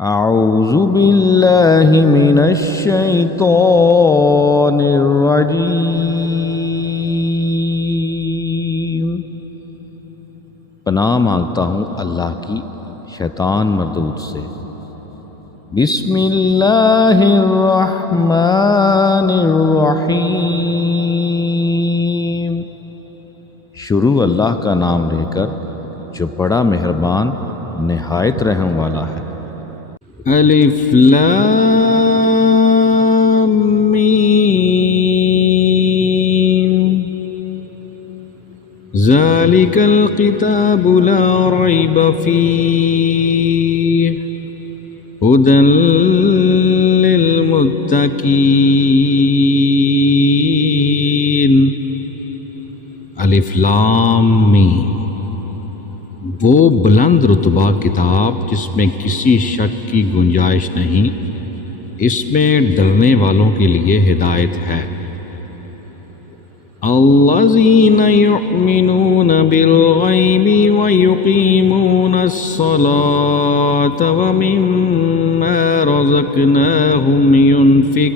اعوذ باللہ من الشیطان الرجیم۔ پناہ مانگتا ہوں اللہ کی شیطان مردود سے۔ بسم اللہ الرحمن الرحیم۔ شروع اللہ کا نام لے کر جو بڑا مہربان نہایت رحم والا ہے۔ الف لام میم۔ ذالک الکتاب لا ریب فیہ ھدی للمتقین۔ الف لام میم۔ وہ بلند رتبہ کتاب جس میں کسی شک کی گنجائش نہیں، اس میں ڈرنے والوں کے لیے ہدایت ہے۔ الذین یؤمنون بالغیب ویقیمون الصلاۃ ومما رزقناہم ینفقون۔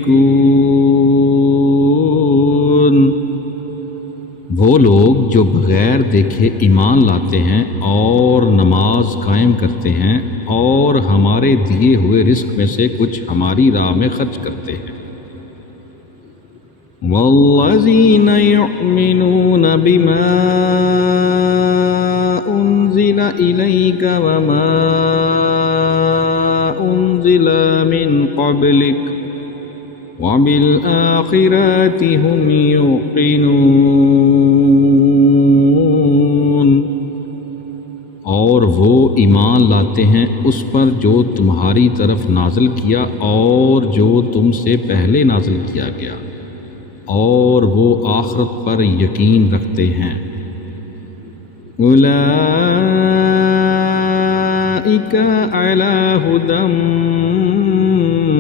وہ لوگ جو بغیر دیکھے ایمان لاتے ہیں اور نماز قائم کرتے ہیں اور ہمارے دیے ہوئے رزق میں سے کچھ ہماری راہ میں خرچ کرتے ہیں۔ والذین یؤمنون بما انزل الیک وما انزل من قبلک وبالآخرۃ ھم یوقنون۔ اور وہ ایمان لاتے ہیں اس پر جو تمہاری طرف نازل کیا اور جو تم سے پہلے نازل کیا گیا، اور وہ آخرت پر یقین رکھتے ہیں۔ اولئک علی ھدی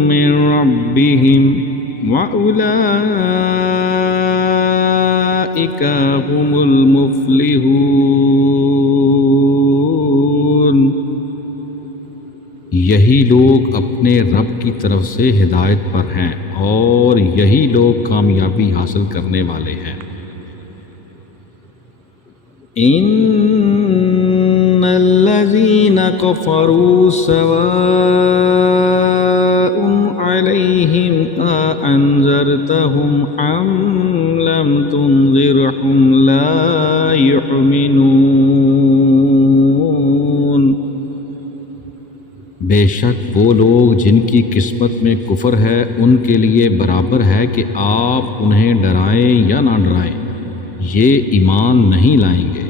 من ربہم وَأُولَئِكَ هُمُ الْمُفْلِحُونَ۔ یہی لوگ اپنے رب کی طرف سے ہدایت پر ہیں اور یہی لوگ کامیابی حاصل کرنے والے ہیں۔ ان الذین کفروا سواء علیہم انذرتہم ام لم تنذرہم لا یؤمنون۔ بے شک وہ لوگ جن کی قسمت میں کفر ہے ان کے لیے برابر ہے کہ آپ انہیں ڈرائیں یا نہ ڈرائیں، یہ ایمان نہیں لائیں گے۔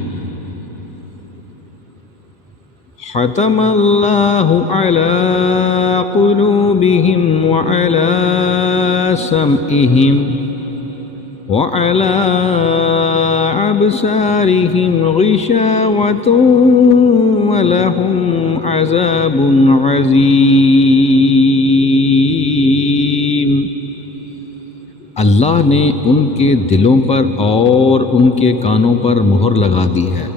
ختم اللہ علی قلوبہم وعلی سمعہم وعلی ابصارہم غشاوۃ ولہم عذاب عظیم۔ اللہ نے ان کے دلوں پر اور ان کے کانوں پر مہر لگا دی ہے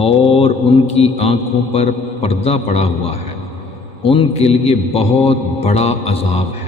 اور ان کی آنکھوں پر پردہ پڑا ہوا ہے، ان کے لیے بہت بڑا عذاب ہے۔